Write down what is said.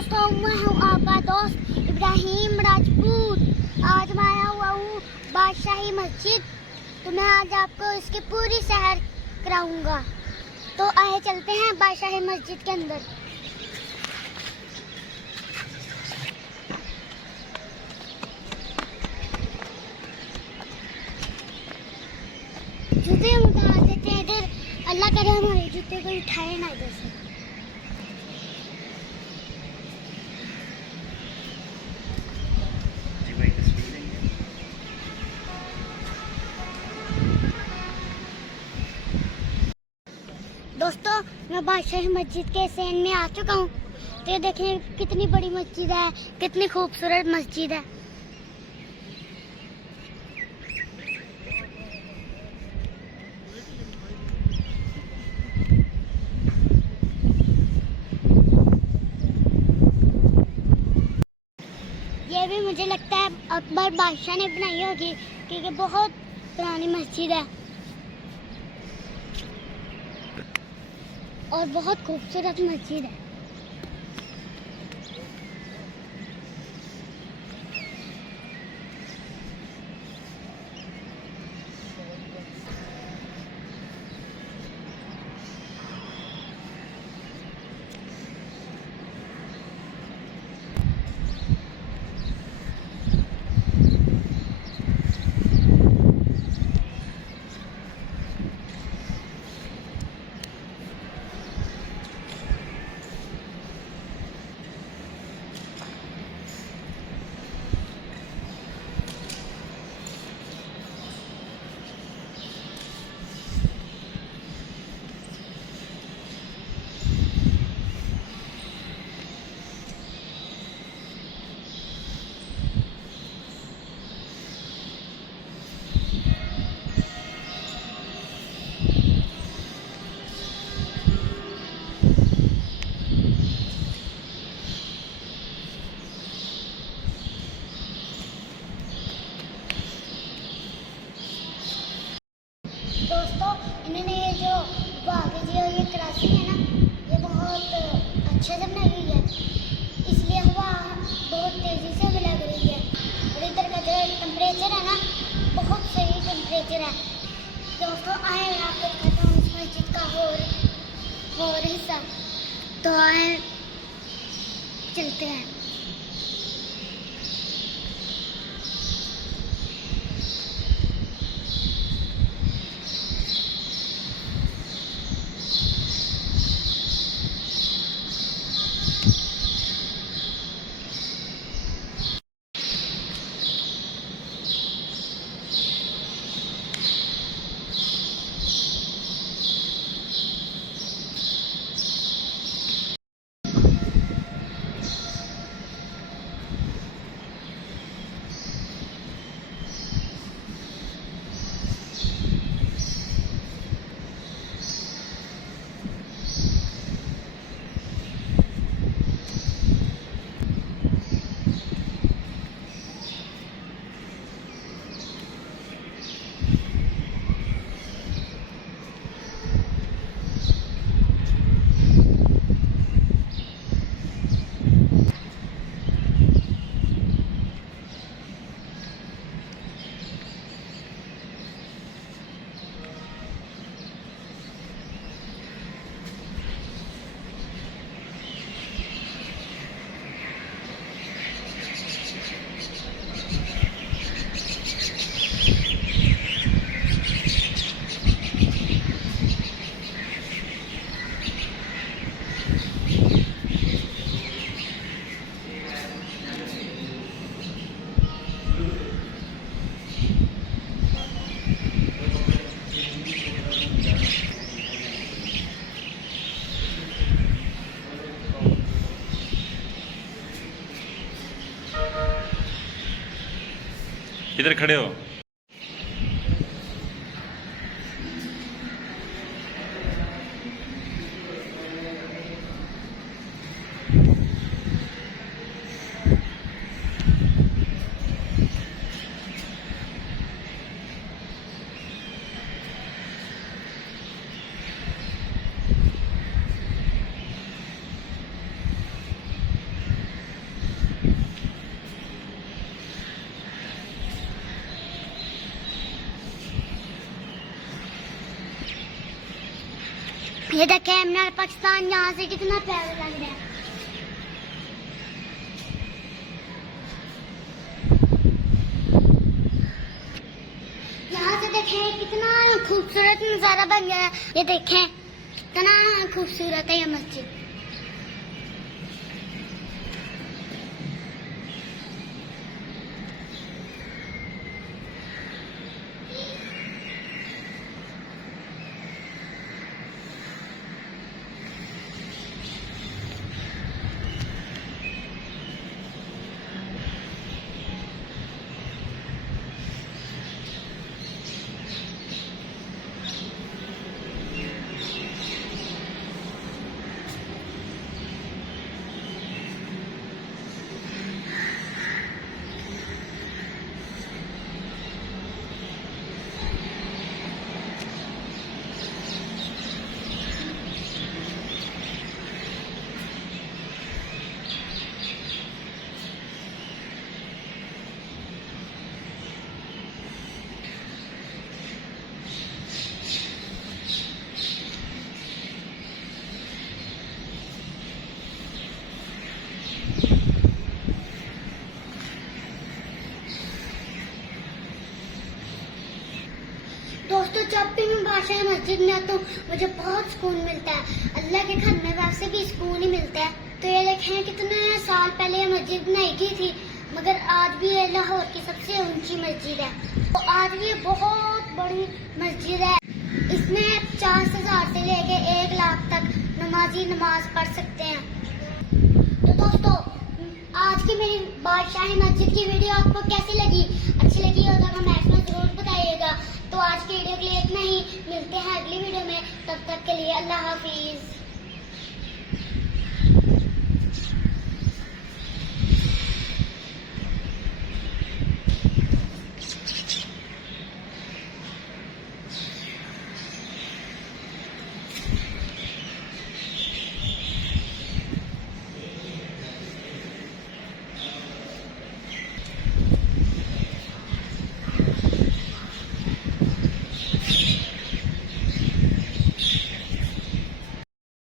दोस्तों, मैं हूँ आपका दोस्त इब्राहिम राजपूत। आज मैं आया हुआ हूँ बादशाही मस्जिद। तो मैं आज आपको इसकी पूरी सैर कराऊंगा। तो आए चलते हैं बादशाही मस्जिद के अंदर। जूते हम उतार देते हैं इधर। अल्लाह करे हमारे जूते को उठाए ना इधर से। दोस्तों, मैं बादशाही मस्जिद के सेन में आ चुका हूँ। तो ये देखें कितनी बड़ी मस्जिद है, कितनी खूबसूरत मस्जिद है। ये भी मुझे लगता है अकबर बादशाह ने बनाई होगी, क्योंकि बहुत पुरानी मस्जिद है और बहुत खूबसूरत मस्जिद है। दोस्तों, इन्होंने ये जो आगे जो ये क्रॉसिंग है ना, ये बहुत अच्छे से बनाई हुई है, इसलिए हवा बहुत तेज़ी से भी लग रही है। और इधर का जो टेम्परेचर है ना, बहुत सही टेम्परेचर है। दोस्तों, आए मैं आपको दिखाता हूँ इस मस्जिद का और हिस्सा। तो आए चलते हैं। किधर खड़े हो? ये देखें मीनार पाकिस्तान, यहाँ से कितना प्यारा लग रहा है। यहाँ से देखें कितना खूबसूरत नजारा बन गया है। ये देखें कितना खूबसूरत है ये मस्जिद। दोस्तों, जब भी मैं बादशाह मस्जिद में आता हूँ मुझे बहुत सुकून मिलता है। अल्लाह के घर में वैसे भी सुकून ही मिलता है। तो ये देखें कितने साल पहले ये मस्जिद बनाई गई थी, मगर आज भी ये लाहौर की सबसे ऊंची मस्जिद है। तो आज भी बहुत बड़ी मस्जिद है। इसमें 50,000 से लेके 1 लाख तक नमाजी नमाज पढ़ सकते हैं। तो दोस्तों, आज की मेरी बादशाही मस्जिद की वीडियो आपको कैसी लगी? अच्छी लगी हो तो कमेंट में जरूर बताइएगा। तो आज की वीडियो के लिए इतना ही, मिलते हैं अगली वीडियो में। तब तक के लिए अल्लाह हाफिज।